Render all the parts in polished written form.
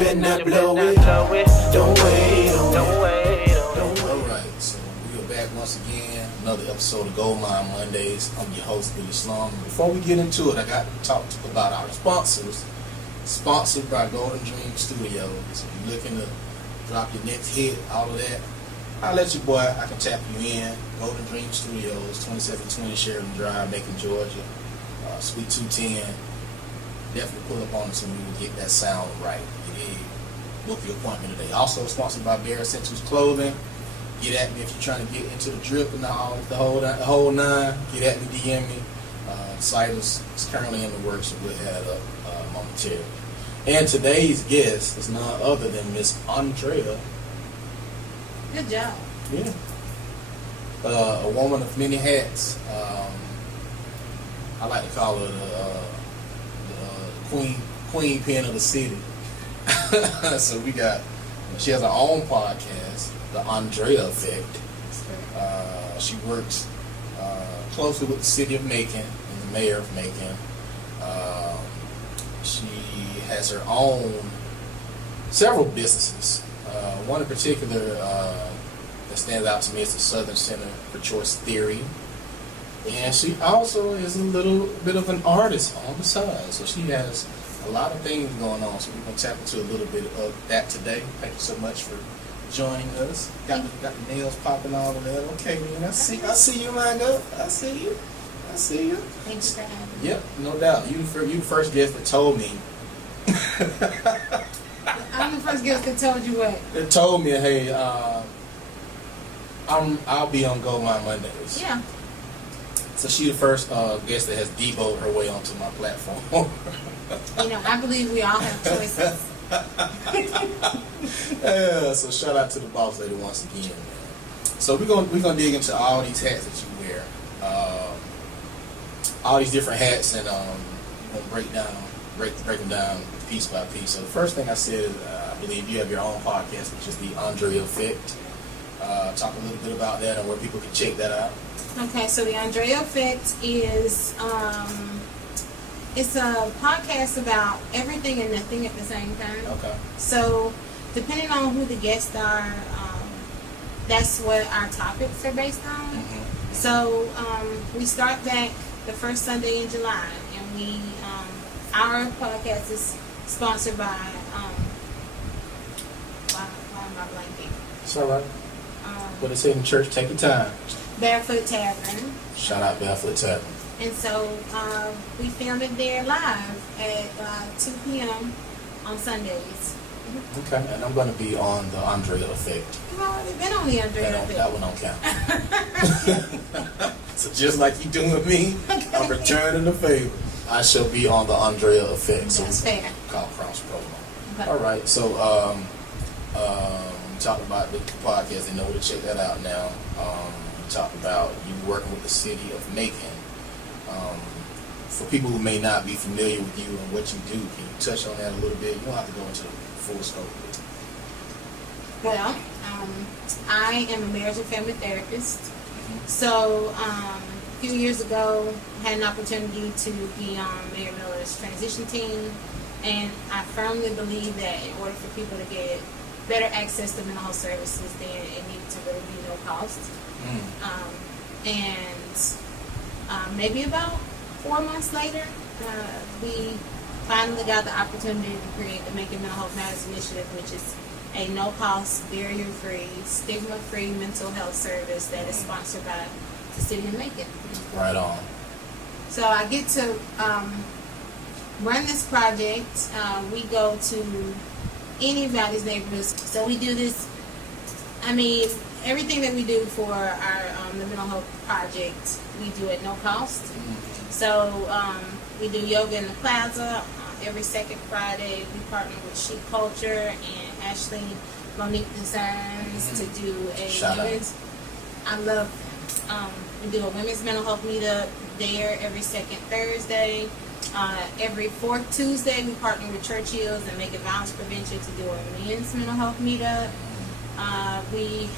better not blow it. Don't wait on it. Alright, so we are back once again. Another episode of Goldmine Mondays. I'm your host, Billy Slum. Before we get into it, I got to talk about our sponsors. Sponsored by Golden Dream Studios. If you're looking to drop your next hit, all of that, I'll let you boy. I can tap you in. Golden Dream Studios, 2720 Sheridan Drive, Macon, Georgia. Suite 210. Definitely pull up on us and we will get that sound right. Book your appointment today. Also sponsored by Bare Essentials Clothing. Get at me if you're trying to get into the drip and the whole nine. Get at me, DM me. The site is currently in the works, so we'll have it up momentarily. And today's guest is none other than Miss Andrea. Good job. Yeah. A woman of many hats. I like to call her the queen pin of the city. So she has her own podcast, The Andrea Effect. She works closely with the city of Macon and the mayor of Macon. She has her own several businesses. One in particular that stands out to me is the Southern Center for Choice Theory. And she also is a little bit of an artist on the side. So she has a lot of things going on. So we're going to tap into a little bit of that today. Thank you so much for joining us. Got the nails popping all of that. Okay, man. I see you, my girl. I see you. Thanks for having me. Yep, no doubt. You the first guest that told me. I'm the first guest that told you what? That told me, hey, I'll be on Goldmine Mondays. Yeah. So she the first guest that has deboed her way onto my platform. I believe we all have choices. Yeah, so shout out to the boss lady once again, man. So we're gonna dig into all these hats that you wear, all these different hats, and we're gonna break them down piece by piece. So the first thing I said is I believe you have your own podcast, which is the Andrea Effect. Talk a little bit about that and where people can check that out. Okay, so the Andrea Effect is it's a podcast about everything and nothing at the same time. Okay. So depending on who the guests are, that's what our topics are based on. Mm-hmm. So we start back the first Sunday in July, and our podcast is sponsored by why am I blanking? It's all right. What they say in church, take your time. Barefoot Tavern. Shout out Barefoot Tavern. And so we filmed it there live at 2 p.m. on Sundays. Okay, and I'm going to be on the Andrea Effect. You've already been on the Andrea Effect. That one don't count. So just like you doing me, okay. I'm returning the favor. I shall be on the Andrea Effect. So that's fair. Called cross promo. Okay. All right, so talk about the podcast. They know where to check that out now. Talk about you working with the city of Macon. For people who may not be familiar with you and what you do, can you touch on that a little bit? You don't have to go into the full scope of it. Well, I am a marriage and family therapist. So a few years ago, I had an opportunity to be on Mayor Miller's transition team, and I firmly believe that in order for people to get better access to mental health services, then it needs to really be no cost. Maybe about 4 months later, we finally got the opportunity to create the Making Mental Health Matters Initiative, which is a no-cost, barrier-free, stigma-free mental health service that is sponsored by the city of Macon. Right on. So I get to run this project. We go to anybody's neighborhoods. So we do this, everything that we do for our the mental health project, we do at no cost. So we do yoga in the plaza every second Friday. We partner with Chic Culture and Ashley Monique Designs to do a women's. I love them. We do a women's mental health meetup there every second Thursday. Every fourth Tuesday, we partner with Churchill's and Make It Violence Prevention to do a men's mental health meetup. We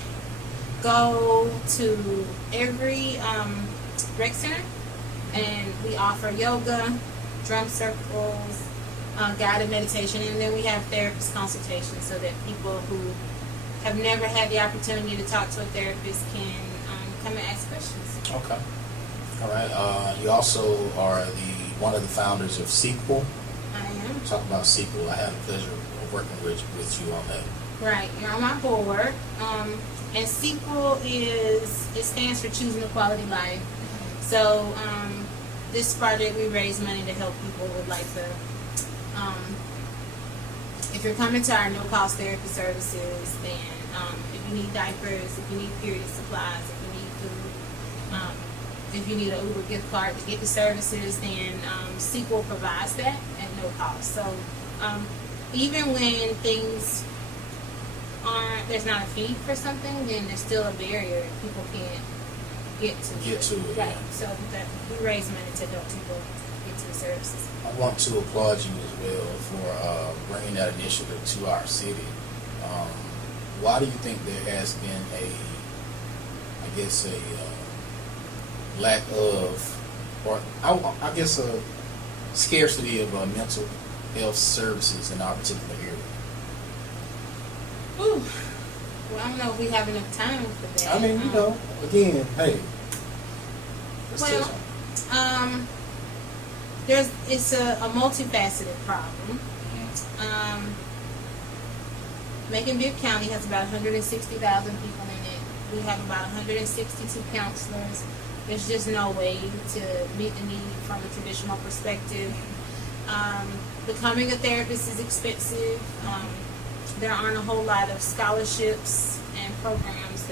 go to every rec center, and we offer yoga, drum circles, guided meditation, and then we have therapist consultations so that people who have never had the opportunity to talk to a therapist can come and ask questions. Okay. All right. You also are one of the founders of Sequel. I am. Talk about Sequel. I had the pleasure of working with you on that. Right. You're on my board. And Sequel it stands for Choosing a Quality Life. So this project, we raise money to help people with like if you're coming to our no-cost therapy services, then if you need diapers, if you need period supplies, if you need food, if you need an Uber gift card to get the services, then Sequel provides that at no cost. So even when things there's not a fee for something, then there's still a barrier people can't get to it. Right. Yeah. So that we raise money to help people get to the services. I want to applaud you as well for bringing that initiative to our city. Why do you think there has been a lack of, or I guess a scarcity of mental health services in our particular area? Ooh. Well, I don't know if we have enough time for that. I mean, again, hey. It's a multifaceted problem. Macon-Bibb County has about 160,000 people in it. We have about 162 counselors. There's just no way to meet the need from a traditional perspective. Becoming a therapist is expensive. There aren't a whole lot of scholarships and programs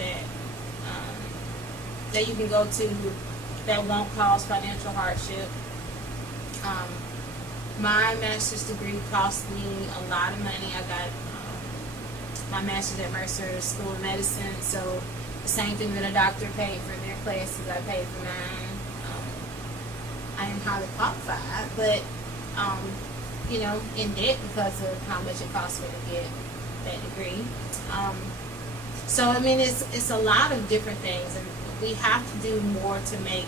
that you can go to that won't cause financial hardship. My master's degree cost me a lot of money. I got my master's at Mercer School of Medicine, so the same thing that a doctor paid for their classes, I paid for mine. I am highly qualified, but in debt because of how much it cost me to get that degree. So I mean, it's a lot of different things, and we have to do more to make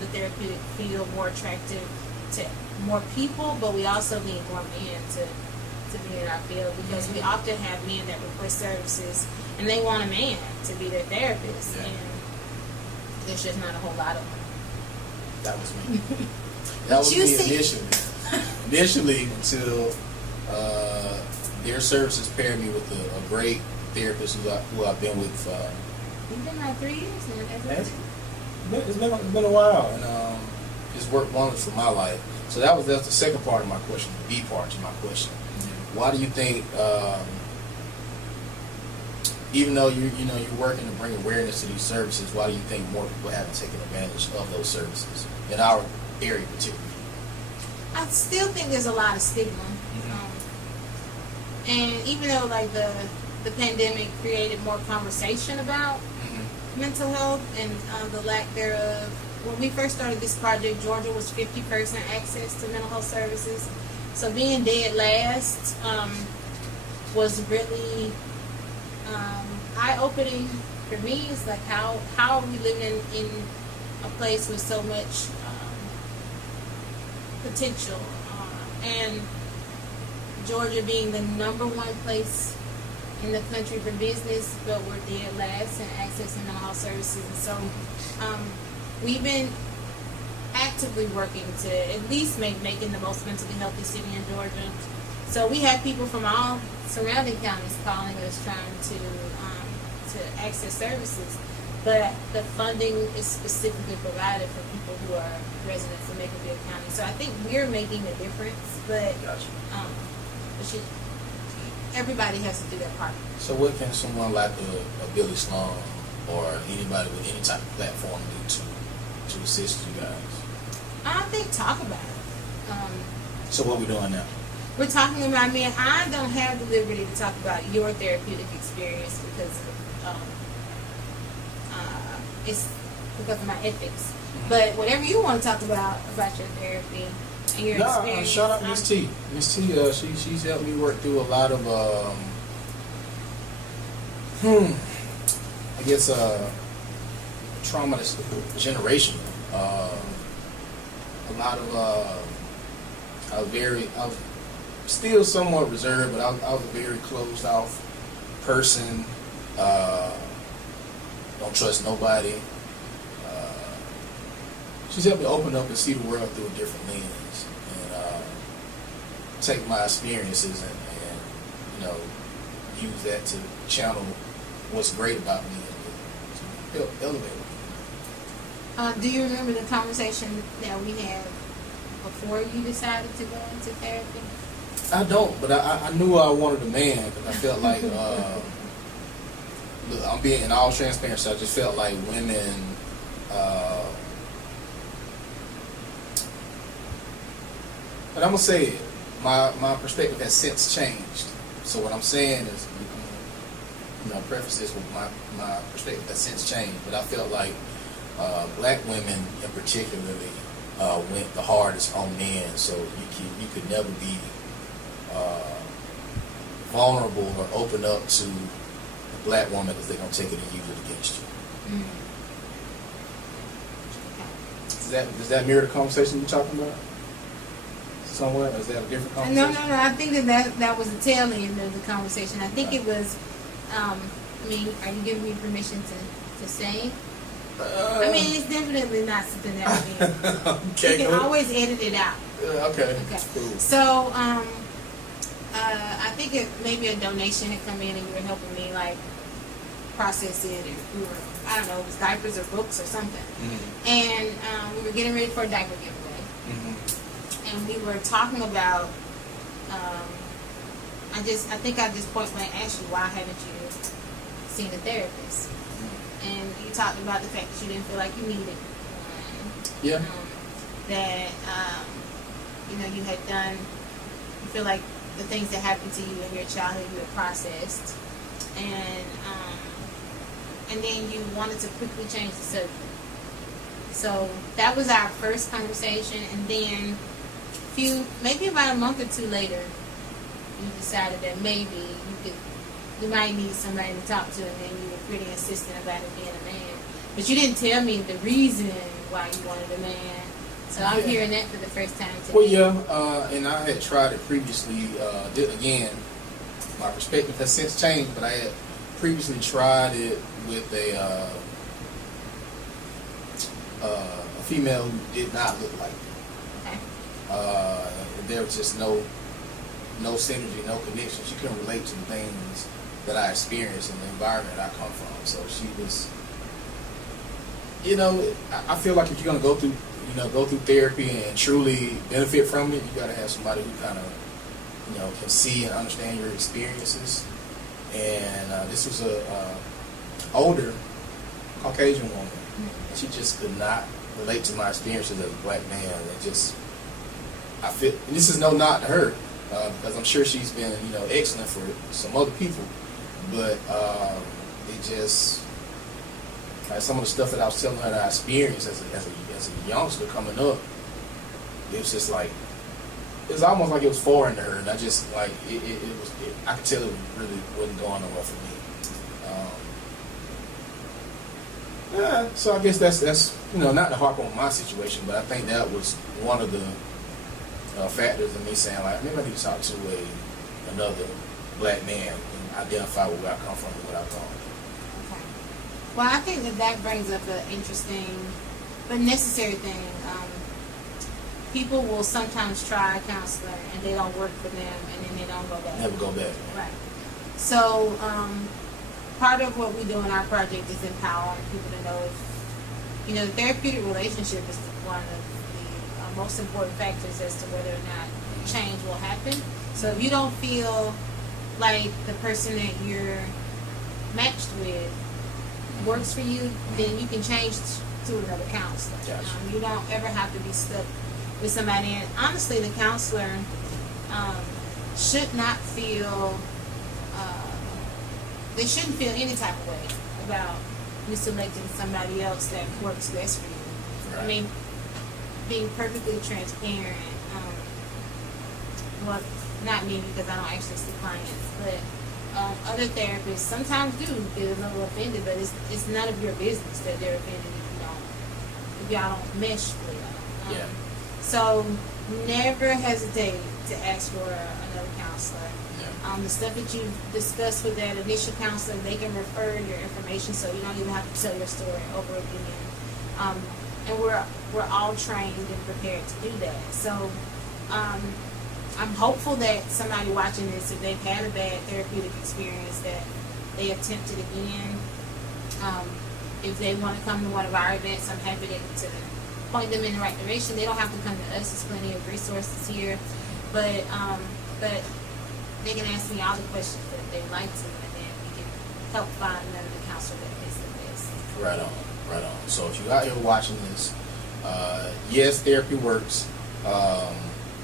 the therapeutic field more attractive to more people, but we also need more men to be in our field, because we often have men that request services and they want a man to be their therapist, and there's just not a whole lot of them. That was me. That was me initially until their services paired me with a great therapist who I've been with. You've been like 3 years now. It's been a while, and it's worked wonders for my life. So that's the second part of my question, the B part to my question. Why do you think, even though you're working to bring awareness to these services, why do you think more people haven't taken advantage of those services in our area particularly? I still think there's a lot of stigma, and even though like the pandemic created more conversation about mental health and the lack thereof. When we first started this project, Georgia was 50% access to mental health services. So being dead last was really eye-opening for me. It's like how are we living in a place with so much potential, and Georgia being the #1 place in the country for business, but we're dead last in accessing mental health services. And so we've been actively working to at least make Macon the most mentally healthy city in Georgia. So we have people from all surrounding counties calling us trying to access services, but the funding is specifically provided for people who are residents of Macon-Bibb County. So I think we're making a difference, but everybody has to do their part. So what can someone like a Billy Sloan or anybody with any type of platform do to assist you guys? I think talk about it. So what we doing now? We're talking about, I don't have the liberty to talk about your therapeutic experience because of my ethics. But whatever you want to talk about your therapy and your experience. Shout out Miss T. Miss T, she's helped me work through a lot of trauma that's generational. A lot of I was still somewhat reserved, but I was a very closed off person. Don't trust nobody. She's helped me open up and see the world through a different lens, and take my experiences and use that to channel what's great about me and to help elevate. Do you remember the conversation that we had before you decided to go into therapy? I don't, but I knew I wanted a man because I felt like, look, I'm being in all transparency, I just felt like women, and I'm going to say it, my perspective has since changed. So what I'm saying is, preface this with my perspective has since changed, but I felt like black women in particularly went the hardest on men, so you could never be vulnerable or open up to a black woman because they're going to take it and use it against you. Does that mirror the conversation you're talking about? Somewhere? Or is that a different conversation? No. I think that was the tail end of the conversation. I think it was, are you giving me permission to say? It's definitely not something that okay, you can always edit it out. Okay. Cool. So, I think maybe a donation had come in and you were helping me process it, or I don't know, it was diapers or books or something. Mm-hmm. And we were getting ready for a diaper giveaway. Mm-hmm. And we were talking about, I think I just point blank asked you, why haven't you seen a therapist? And you talked about the fact that you didn't feel like you needed one. Yeah. That you had done. You feel like the things that happened to you in your childhood you had processed, and then you wanted to quickly change the subject. So that was our first conversation, and then maybe about a month or two later, you decided that maybe you might need somebody to talk to, and then you were pretty insistent about it being a man. But you didn't tell me the reason why you wanted a man. So I'm hearing that for the first time today. Well, yeah, and I had tried it previously. Again, my perspective has since changed, but I had previously tried it with a female who did not look like me. Okay. There was just no synergy, no connection. She couldn't relate to the things that I experienced in the environment I come from. So she was, I feel like if you're gonna go through therapy and truly benefit from it, you gotta have somebody who kind of, can see and understand your experiences. And this was a older Caucasian woman. She just could not relate to my experiences as a black man. I feel, and this is no knock to her, because I'm sure she's been, excellent for some other people, but it just, some of the stuff that I was telling her that I experienced as a youngster coming up, it was just like, it was almost like it was foreign to her, and I just I could tell it really wasn't going nowhere for me. So I guess that's not to harp on my situation, but I think that was one of the factors of me saying, maybe I need to talk to another black man and identify where I come from and what I've gone. Okay. Well, I think that brings up an interesting but necessary thing. People will sometimes try a counselor and they don't work for them, and then they don't go back. Never go back. Right. So, part of what we do in our project is empowering people to know if, the therapeutic relationship is one of the most important factors as to whether or not change will happen. So if you don't feel like the person that you're matched with works for you, then you can change to another counselor. Gotcha. You don't ever have to be stuck with somebody. And honestly, the counselor should not feel, they shouldn't feel any type of way about you selecting somebody else that works best for you. Right. Being perfectly transparent, well, not me because I don't actually see clients, but other therapists sometimes do get a little offended, but it's none of your business that they're offended if y'all don't mesh well. Yeah. So never hesitate to ask for another counselor. Yeah. The stuff that you discussed with that initial counselor, they can refer your information, so you don't even have to tell your story over again. And we're all trained and prepared to do that. So I'm hopeful that somebody watching this, if they've had a bad therapeutic experience, that they attempt it again. If they want to come to one of our events, I'm happy to point them in the right direction. They don't have to come to us. There's plenty of resources here. But they can ask me all the questions that they'd like to, and then we can help find them the counselor that fits the best. Right on, right on. So if you're out here watching this, yes, therapy works.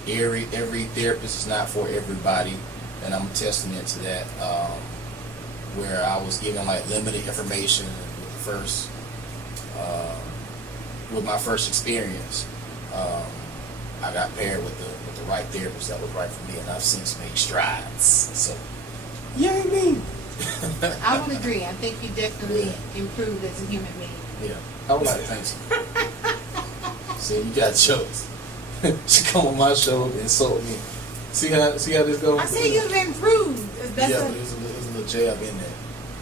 Every therapist is not for everybody, and I'm a testament to that. Where I was given like limited information with my first experience, I got paired with the right therapist that was right for me, and I've since made strides. So, yay me! I would agree. I think you definitely improved as a human being. Yeah, I would like to thank you. See, you got jokes. She come on my show and insult me. See how this goes? I say you've improved. But there's a little jab in there.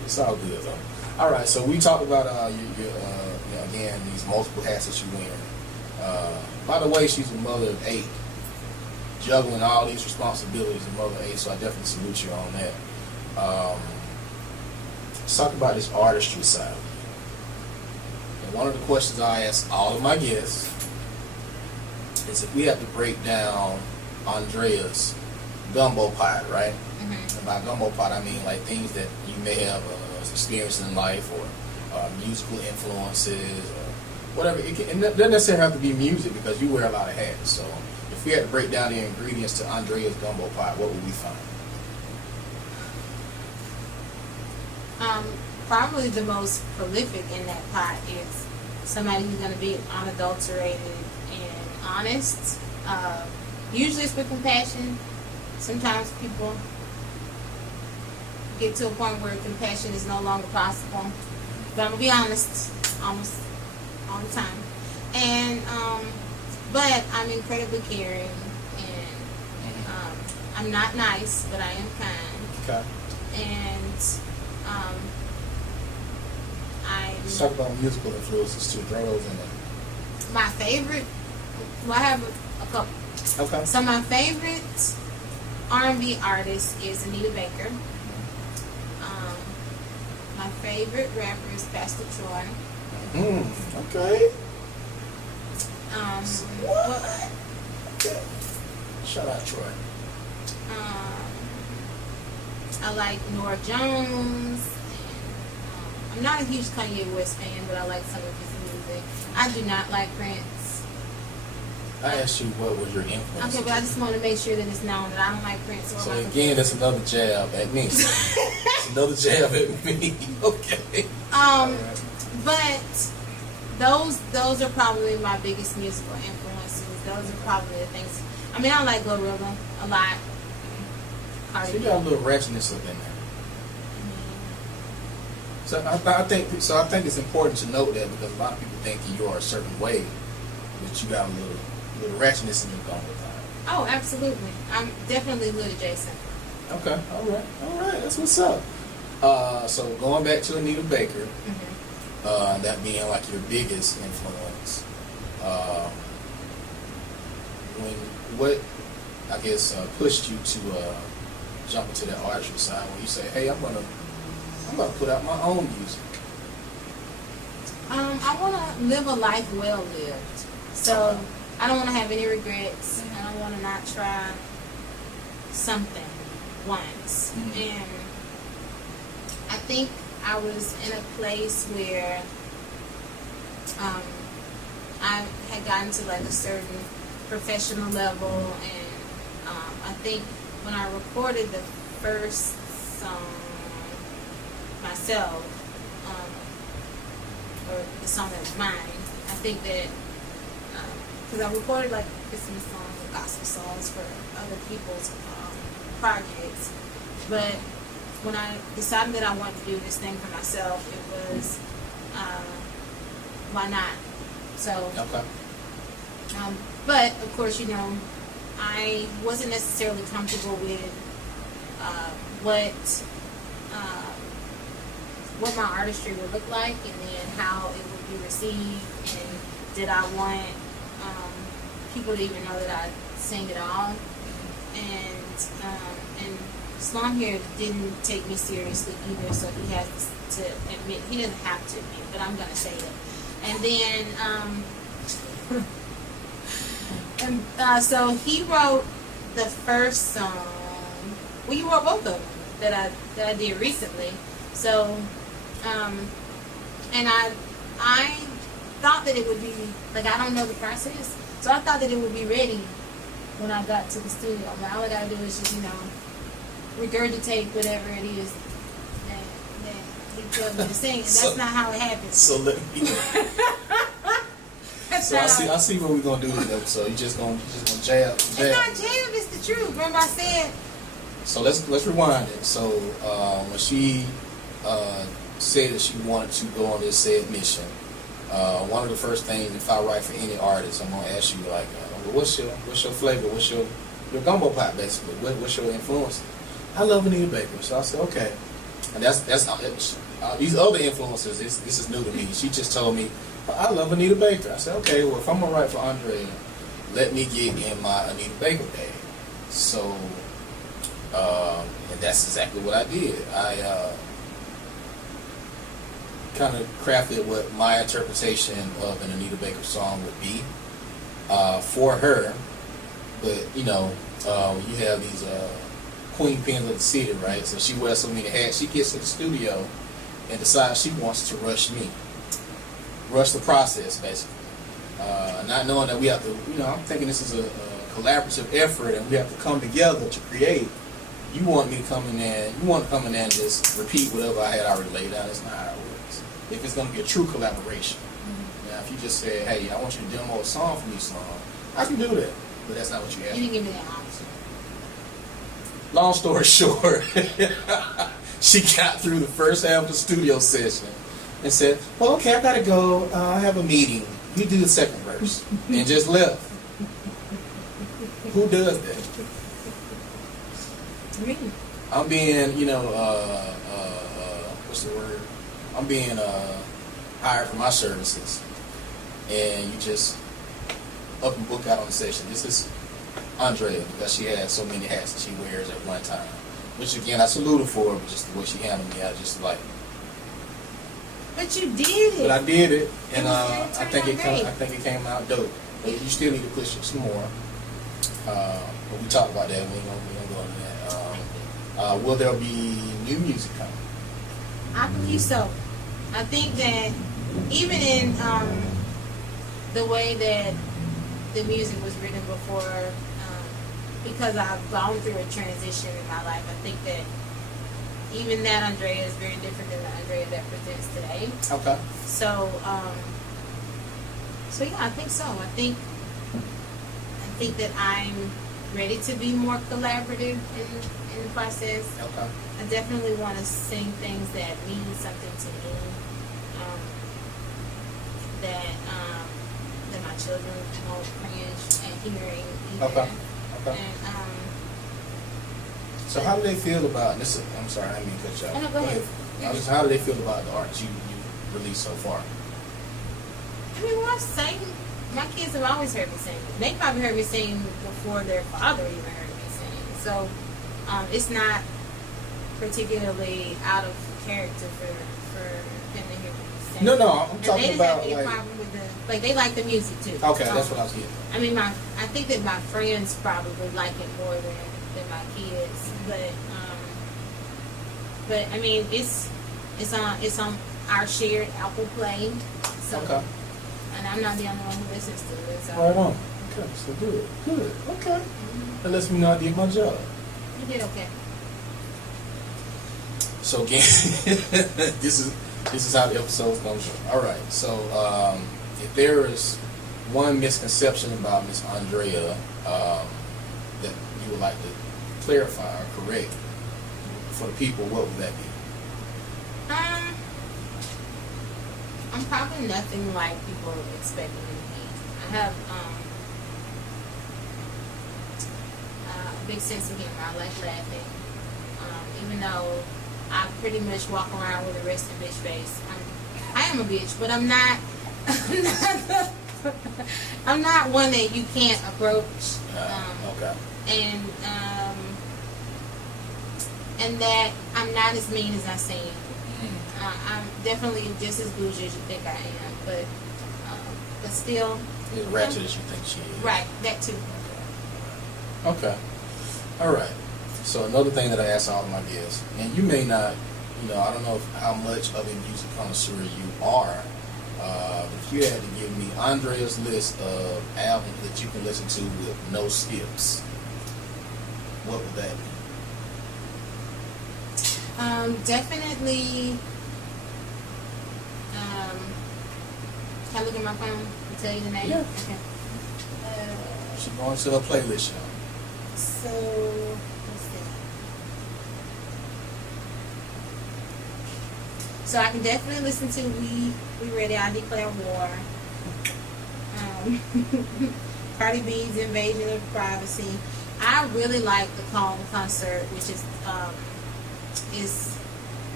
It's all good though. All right, so we talked about again these multiple hats that you wear. By the way, she's a mother of 8, juggling all these responsibilities. A mother of 8, so I definitely salute you on that. Let's talk about this artistry side. And one of the questions I ask all of my guests is if we have to break down Andrea's gumbo pot, right? Mm-hmm. And by gumbo pot, I mean like things that you may have experienced in life, or musical influences, or whatever. It doesn't necessarily have to be music, because you wear a lot of hats. So if we had to break down the ingredients to Andrea's gumbo pot, what would we find? Probably the most prolific in that pot is somebody who's going to be unadulterated and honest. Usually it's with compassion. Sometimes people get to a point where compassion is no longer possible. But I'm going to be honest almost all the time. And, but I'm incredibly caring, and I'm not nice, but I am kind. Okay. And let's talk about musical influences too. Throw those in there. My favorite, well, I have a couple. Okay. So my favorite R&B artist is Anita Baker. My favorite rapper is Pastor Troy. Okay. What? Okay. Shout out Troy. I like Nora Jones. And, I'm not a huge Kanye West fan, but I like some of his music. I do not like Prince. I asked you what was your influence. Okay, but I just want to make sure that it's known that I don't like Prince. So again, that's another jab at me. It's another jab at me. Okay. But those are probably my biggest musical influences. Those are probably the things. I mean, I like Glorilla a lot. So you got a little ratchetness up in there. So I think it's important to note that, because a lot of people think you are a certain way, but you got a little ratchetness in your gumbo time. Oh, absolutely. I'm definitely Lil Jason. Okay, all right, that's what's up. So going back to Anita Baker, that being like your biggest influence, what I guess pushed you to jump into that artistry side, when you say, hey, I'm gonna put out my own music? I want to live a life well lived. So I don't want to have any regrets. I don't want to not try something once. And I think I was in a place where I had gotten to like a certain professional level, and I think when I recorded the first song myself, or the song that was mine, I think that because I recorded like Christmas songs and gospel songs for other people's projects, but when I decided that I wanted to do this thing for myself, it was why not? So But of course, you know, I wasn't necessarily comfortable with what what my artistry would look like, and then how it would be received, and did I want people to even know that I sing at all, and Slum here didn't take me seriously either, so he has to admit, he doesn't have to admit, but I'm gonna say it. And then so he wrote the first song. Well, he wrote both of them that I did recently. So and I thought that it would be like, I don't know the process, so I thought that it would be ready when I got to the studio. But all I gotta do is just, you know, regurgitate whatever it is that he tells me to sing, and that's not how it happens. So let me. So I see what we're gonna do this episode. You just gonna jab. It's not jab. It's the truth. Remember I said. So let's rewind it. So when she said that she wanted to go on this said mission, one of the first things, if I write for any artist, I'm gonna ask you like, well, what's your flavor? What's your gumbo pot basically? What's your influence? I love Anita Baker, so I said okay. And that's these other influencers. This is new to me. She just told me, I love Anita Baker. I said okay. Well, if I'm gonna write for Andrea, let me get in my Anita Baker bag. So, and that's exactly what I did. I kind of crafted what my interpretation of an Anita Baker song would be for her. But you know, you have these queen pins of the city, right? So she wears so many hats. She gets to the studio and decides she wants to rush the process, basically. Not knowing that we have to, you know, I'm thinking this is a collaborative effort and we have to come together to create. You want me to come in there, and just repeat whatever I had already laid out. That's not how it works. If it's going to be a true collaboration. Now, if you just say, hey, I want you to demo a song for me, I can do that. But that's not what you asked. You didn't give me that option. Long story short, she got through the first half of the studio session and said, well, okay, I got to go. I have a meeting. You do the second verse. And just left. Who does that? Me. I'm being, you know, what's the word? I'm being hired for my services. And you just up and book out on the session. This is Andrea, because she has so many hats that she wears at one time. Which again, I salute her for, but just the way she handled me, I just like. But you did it. But I did it, and I think it came out dope. But you still need to push it some more. But we talked about that. We ain't gonna go into that. Will there be new music coming? I believe so. I think that even in the way that the music was written before, because I've gone through a transition in my life, I think that even that Andrea is very different than the Andrea that presents today. Okay. So, so yeah, I think so. I think that I'm ready to be more collaborative in the process. Okay. I definitely want to sing things that mean something to me, that my children won't cringe at hearing either. Okay. Okay. And, so how do they feel about this? I'm sorry, I didn't mean to cut you off. No, go ahead. How do they feel about the art you released so far? I mean, well, I've sang. My kids have always heard me sing. They probably heard me sing before their father even heard me sing. So it's not particularly out of character for him to hear me sing. No, I'm talking about they didn't have any problem with they like the music too. Okay, that's what I was getting. I mean, I think that my friends probably like it more than my kids, but I mean, it's on our shared Apple Play. So, okay. And I'm not the only one who listens to it. So. Right on. Okay, so good. Okay. That lets me know I did my job. You did okay. So again, this is how the episode's gonna go. All right. So if there is one misconception about Miss Andrea that you would like to clarify or correct for the people, what would that be? I'm probably nothing like people expect me to be. I have big sense of humor. I like laughing. Even though I pretty much walk around with a resting bitch face. I am a bitch, but I'm not. I'm not one that you can't approach. Okay. And that I'm not as mean as I seem. I'm definitely just as bougie as you think I am, but still. As ratchet as you think she is. Right, that too. Okay. All right. So another thing that I ask all of my guests, and you may not, I don't know how much of a music connoisseur you are. If you had to give me Andrea's list of albums that you can listen to with no skips, what would that be? Definitely. Can I look at my phone and tell you the name? Yeah. Okay. She's going to her playlist, y'all. So, let's see. So I can definitely listen to We Ready, I Declare War. Cardi B's Invasion of Privacy. I really like the Calm Concert, which is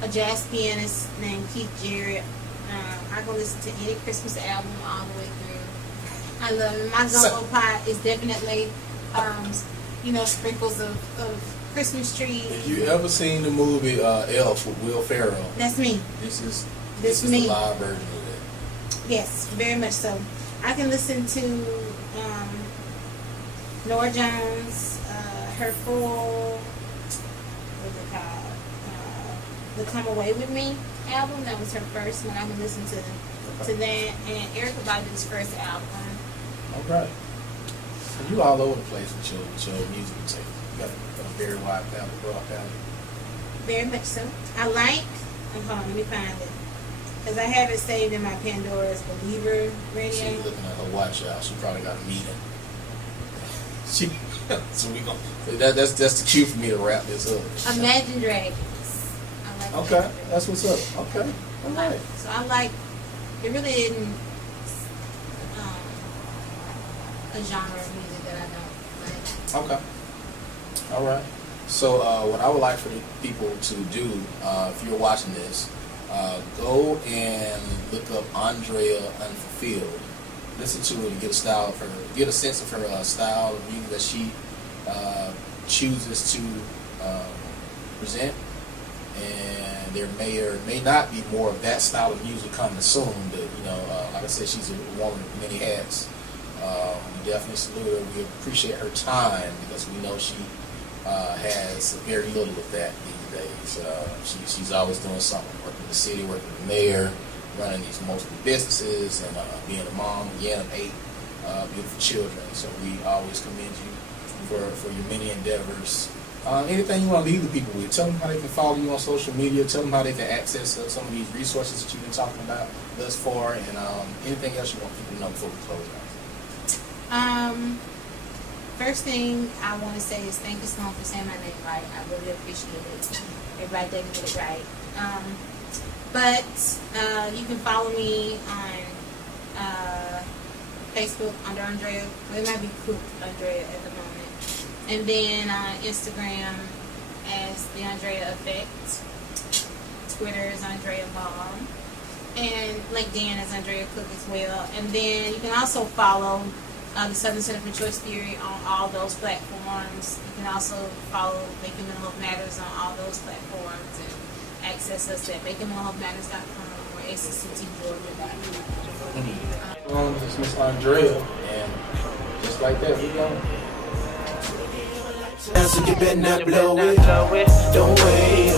a jazz pianist named Keith Jarrett. I can listen to any Christmas album all the way through. I love it. My gumbo pot is definitely, sprinkles of Christmas tree. Have you ever seen the movie Elf with Will Ferrell? That's me. This is me. the live version of it. Yes, very much so. I can listen to Nora Jones, her full, what's it called? The Come Away With Me album. That was her first one. I can listen to that. And Erykah Badu's first album. Okay. So you all over the place with your music taste. You got a very wide palette, broad palette. Very much so. I like, hold on, let me find it. Because I have it saved in my Pandora's Believer radio. She's looking at her watch, y'all. She probably got a meeting. So we gonna that's the cue for me to wrap this up. Imagine Dragons. I like Okay, Imagine Dragons. that's what's up. Okay, all right. So I like, it really isn't a genre of music that I don't like. Okay. All right. So what I would like for the people to do, if you're watching this, go and look up Andrea Unfulfilled. Listen to it and get a sense of her style of music that she chooses to present. And there may or may not be more of that style of music coming soon. But like I said, she's a woman with many hats. We definitely salute her. We appreciate her time because we know she has very little of that these days. She's always doing something, working in the city, working with the mayor, running these multiple businesses, and being a mom again of 8 beautiful children. So we always commend you for your many endeavors. Anything you want to leave the people with? Tell them how they can follow you on social media. Tell them how they can access some of these resources that you've been talking about thus far, and anything else you want people to know before we close out. First thing I want to say is thank you, Sloan, for saying my name right. I really appreciate it. Everybody didn't get it right. But you can follow me on Facebook under Andrea. Well, it might be Cook Andrea at the moment. And then Instagram as the Andrea Effect. Twitter is Andrea Bomb. And LinkedIn is Andrea Cook as well. And then you can also follow the Southern Center for Choice Theory on all those platforms. You can also follow Making Mental Health Matters on all those platforms and access us at makingmentalhealthmatters.com or accgeorgia.com. This is Miss Andrea, and just like that, we go. So you better not blow it. Don't wait